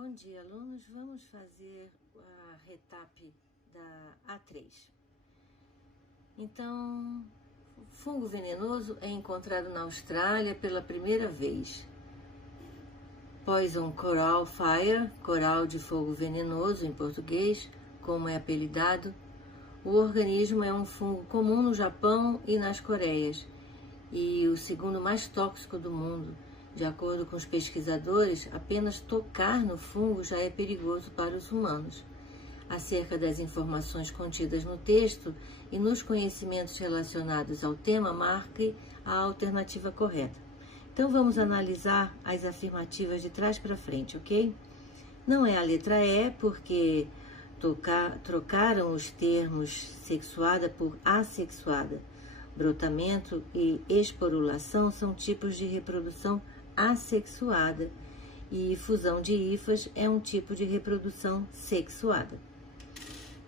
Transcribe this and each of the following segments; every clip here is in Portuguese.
Bom dia, alunos. Vamos fazer a retape da A3. Então, o fungo venenoso é encontrado na Austrália pela primeira vez. Poison Coral Fire, coral de fogo venenoso em português, como é apelidado. O organismo é um fungo comum no Japão e nas Coreias, e o segundo mais tóxico do mundo. De acordo com os pesquisadores, apenas tocar no fungo já é perigoso para os humanos. Acerca das informações contidas no texto e nos conhecimentos relacionados ao tema, marque a alternativa correta. Então vamos analisar as afirmativas de trás para frente, ok? Não é a letra E, porque trocaram os termos sexuada por assexuada. Brotamento e esporulação são tipos de reprodução assexuada e fusão de hifas é um tipo de reprodução sexuada.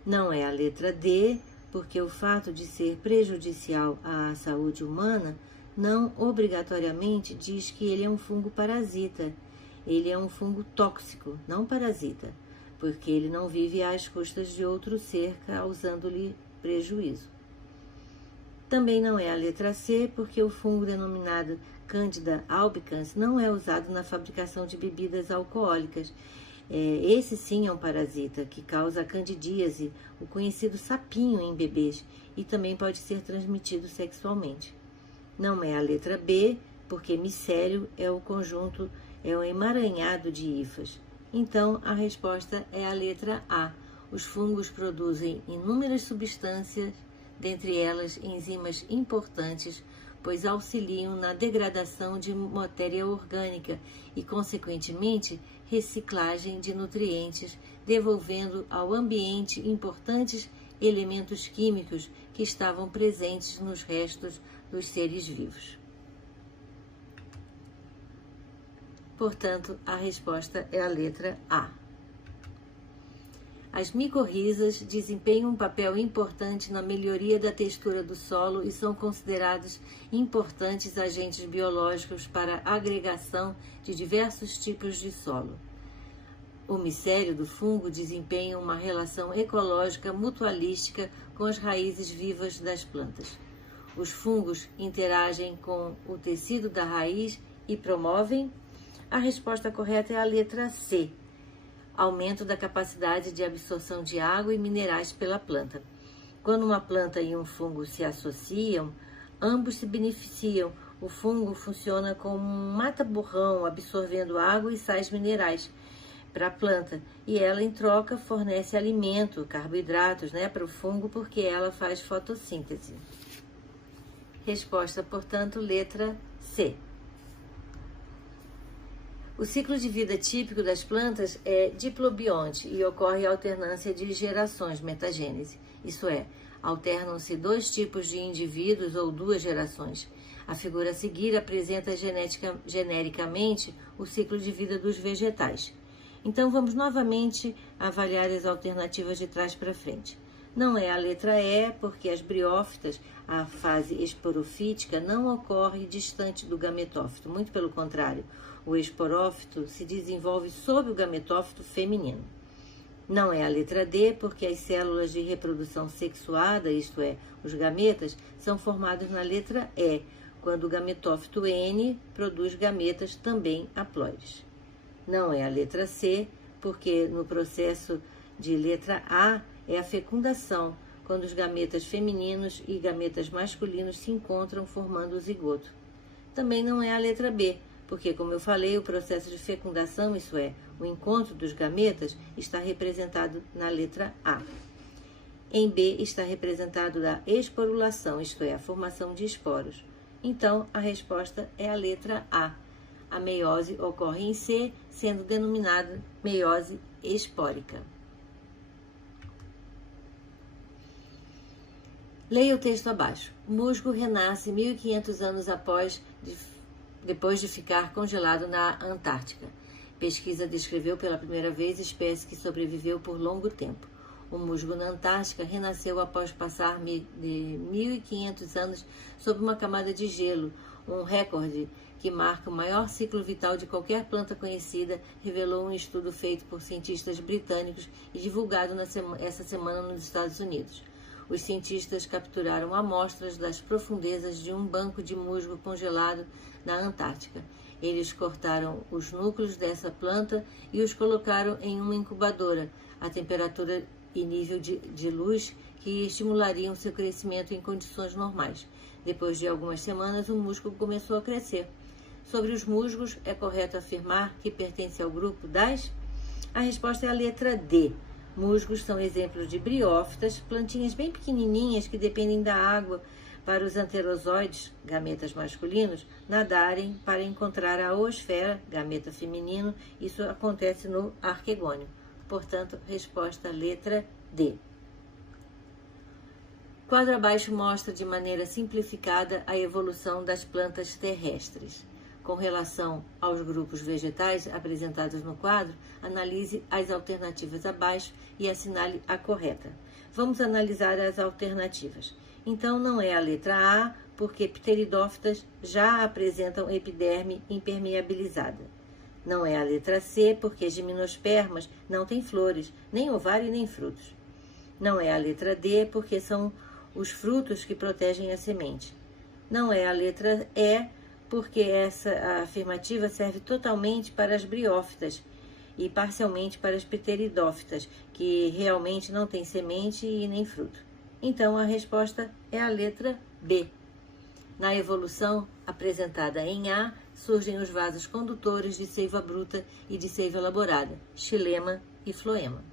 Não é a letra D, porque o fato de ser prejudicial à saúde humana não obrigatoriamente diz que ele é um fungo parasita. Ele é um fungo tóxico, não parasita, porque ele não vive às custas de outro ser, causando-lhe prejuízo. Também não é a letra C, porque o fungo denominado Candida albicans não é usado na fabricação de bebidas alcoólicas. Esse sim é um parasita que causa a candidíase, o conhecido sapinho em bebês, e também pode ser transmitido sexualmente. Não é a letra B, porque micélio é o conjunto, é um emaranhado de hifas. Então, a resposta é a letra A. Os fungos produzem inúmeras substâncias, dentre elas enzimas importantes, pois auxiliam na degradação de matéria orgânica e, consequentemente, reciclagem de nutrientes, devolvendo ao ambiente importantes elementos químicos que estavam presentes nos restos dos seres vivos. Portanto, a resposta é a letra A. As micorrizas desempenham um papel importante na melhoria da textura do solo e são considerados importantes agentes biológicos para a agregação de diversos tipos de solo. O micélio do fungo desempenha uma relação ecológica mutualística com as raízes vivas das plantas. Os fungos interagem com o tecido da raiz e promovem. A resposta correta é a letra C. Aumento da capacidade de absorção de água e minerais pela planta. Quando uma planta e um fungo se associam, ambos se beneficiam. O fungo funciona como um mata-borrão, absorvendo água e sais minerais para a planta, e ela, em troca, fornece alimento, carboidratos, para o fungo, porque ela faz fotossíntese. Resposta, portanto, letra C. O ciclo de vida típico das plantas é diplobionte e ocorre a alternância de gerações, metagênese. Isso é, alternam-se dois tipos de indivíduos ou duas gerações. A figura a seguir apresenta genericamente o ciclo de vida dos vegetais. Então vamos novamente avaliar as alternativas de trás para frente. Não é a letra E, porque as briófitas, a fase esporofítica, não ocorre distante do gametófito, muito pelo contrário, o esporófito se desenvolve sob o gametófito feminino. Não é a letra D, porque as células de reprodução sexuada, isto é, os gametas, são formados na letra E, quando o gametófito N produz gametas também haploides. Não é a letra C, porque no processo de letra A é a fecundação, quando os gametas femininos e gametas masculinos se encontram formando o zigoto. Também não é a letra B, porque, como eu falei, o processo de fecundação, isso é, o encontro dos gametas, está representado na letra A. Em B está representado a esporulação, isto é, a formação de esporos. Então, a resposta é a letra A. A meiose ocorre em C, sendo denominada meiose espórica. Leia o texto abaixo. O musgo renasce 1.500 anos depois de ficar congelado na Antártica. Pesquisa descreveu pela primeira vez espécie que sobreviveu por longo tempo. O musgo na Antártica renasceu após passar de 1.500 anos sob uma camada de gelo, um recorde que marca o maior ciclo vital de qualquer planta conhecida, revelou um estudo feito por cientistas britânicos e divulgado essa semana nos Estados Unidos. Os cientistas capturaram amostras das profundezas de um banco de musgo congelado na Antártica. Eles cortaram os núcleos dessa planta e os colocaram em uma incubadora, a temperatura e nível de luz que estimulariam seu crescimento em condições normais. Depois de algumas semanas, o musgo começou a crescer. Sobre os musgos, é correto afirmar que pertence ao grupo das? A resposta é a letra D. Musgos são exemplos de briófitas, plantinhas bem pequenininhas que dependem da água para os anterozoides, gametas masculinos, nadarem para encontrar a oosfera, gameta feminino. Isso acontece no arquegônio. Portanto, resposta letra D. O quadro abaixo mostra de maneira simplificada a evolução das plantas terrestres. Com relação aos grupos vegetais apresentados no quadro, analise as alternativas abaixo e assinale a correta. Vamos analisar as alternativas. Então, não é a letra A, porque pteridófitas já apresentam epiderme impermeabilizada. Não é a letra C, porque gimnospermas não têm flores, nem ovário nem frutos. Não é a letra D, porque são os frutos que protegem a semente. Não é a letra E, porque essa afirmativa serve totalmente para as briófitas e parcialmente para as pteridófitas, que realmente não têm semente e nem fruto. Então, a resposta é a letra B. Na evolução apresentada em A, surgem os vasos condutores de seiva bruta e de seiva elaborada, xilema e floema.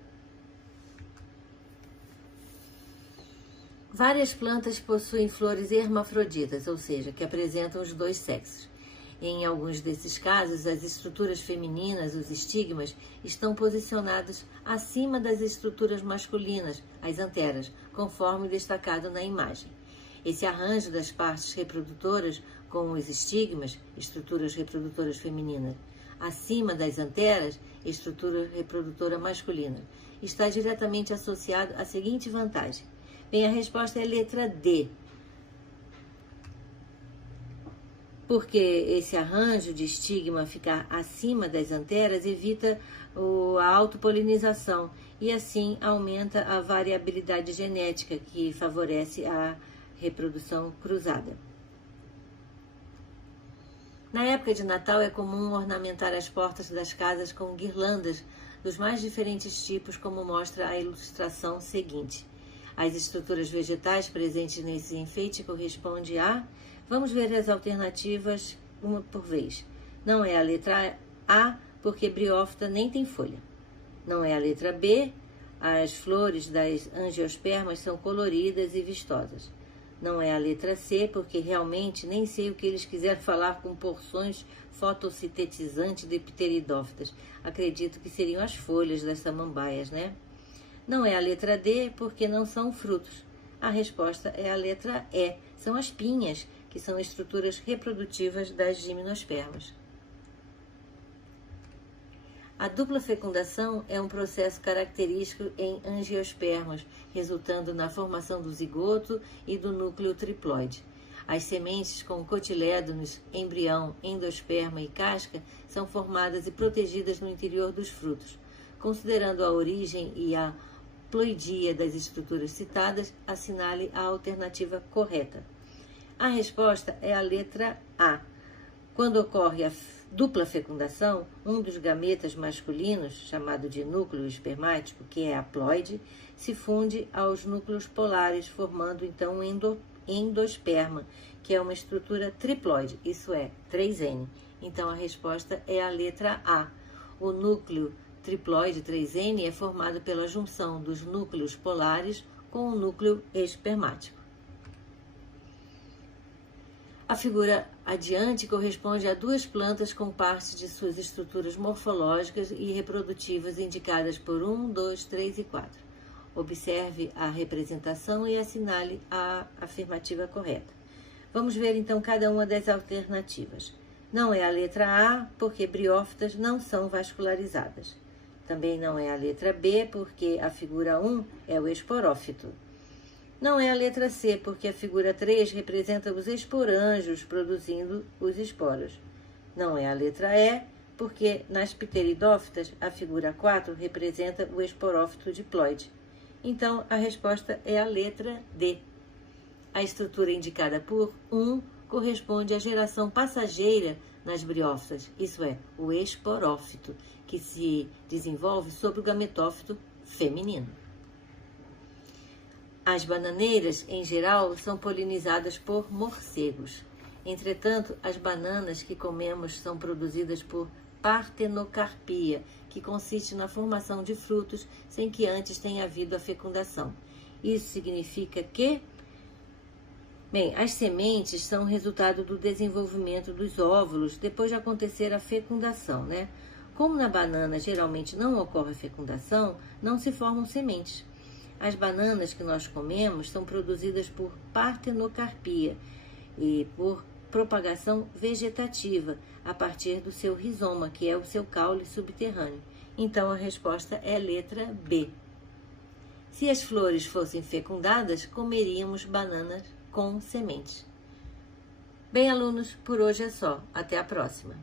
Várias plantas possuem flores hermafroditas, ou seja, que apresentam os dois sexos. Em alguns desses casos, as estruturas femininas, os estigmas, estão posicionadas acima das estruturas masculinas, as anteras, conforme destacado na imagem. Esse arranjo das partes reprodutoras com os estigmas, estruturas reprodutoras femininas, acima das anteras, estrutura reprodutora masculina, está diretamente associado à seguinte vantagem. Bem, a resposta é a letra D. Porque esse arranjo de estigma ficar acima das anteras evita a autopolinização e assim aumenta a variabilidade genética que favorece a reprodução cruzada. Na época de Natal é comum ornamentar as portas das casas com guirlandas dos mais diferentes tipos, como mostra a ilustração seguinte. As estruturas vegetais presentes nesse enfeite correspondem a... Vamos ver as alternativas uma por vez. Não é a letra A, porque briófita nem tem folha. Não é a letra B, as flores das angiospermas são coloridas e vistosas. Não é a letra C, porque realmente nem sei o que eles quiseram falar com porções fotossintetizantes de pteridófitas. Acredito que seriam as folhas das samambaias, né? Não é a letra D, porque não são frutos. A resposta é a letra E, são as pinhas, que são estruturas reprodutivas das gimnospermas. A dupla fecundação é um processo característico em angiospermas, resultando na formação do zigoto e do núcleo triploide. As sementes com cotilédonos, embrião, endosperma e casca são formadas e protegidas no interior dos frutos. Considerando a origem e a ploidia das estruturas citadas, assinale a alternativa correta. A resposta é a letra A. Quando ocorre a dupla fecundação, um dos gametas masculinos, chamado de núcleo espermático, que é a ploide, se funde aos núcleos polares, formando então um endosperma, que é uma estrutura triploide, isso é, 3N. Então a resposta é a letra A. O núcleo triploide 3N é formado pela junção dos núcleos polares com o núcleo espermático. A figura adiante corresponde a duas plantas com partes de suas estruturas morfológicas e reprodutivas indicadas por 1, 2, 3 e 4. Observe a representação e assinale a afirmativa correta. Vamos ver então cada uma das alternativas. Não é a letra A, porque briófitas não são vascularizadas. Também não é a letra B, porque a figura 1 é o esporófito. Não é a letra C, porque a figura 3 representa os esporângios produzindo os esporos. Não é a letra E, porque nas pteridófitas a figura 4 representa o esporófito diploide. Então, a resposta é a letra D. A estrutura indicada por 1 corresponde à geração passageira nas briófitas, isso é, o esporófito, que se desenvolve sobre o gametófito feminino. As bananeiras, em geral, são polinizadas por morcegos. Entretanto, as bananas que comemos são produzidas por partenocarpia, que consiste na formação de frutos sem que antes tenha havido a fecundação. Isso significa que, as sementes são resultado do desenvolvimento dos óvulos depois de acontecer a fecundação, né? Como na banana geralmente não ocorre a fecundação, não se formam sementes. As bananas que nós comemos são produzidas por partenocarpia e por propagação vegetativa a partir do seu rizoma, que é o seu caule subterrâneo. Então, a resposta é a letra B. Se as flores fossem fecundadas, comeríamos bananas com sementes. Bem, alunos, por hoje é só. Até a próxima.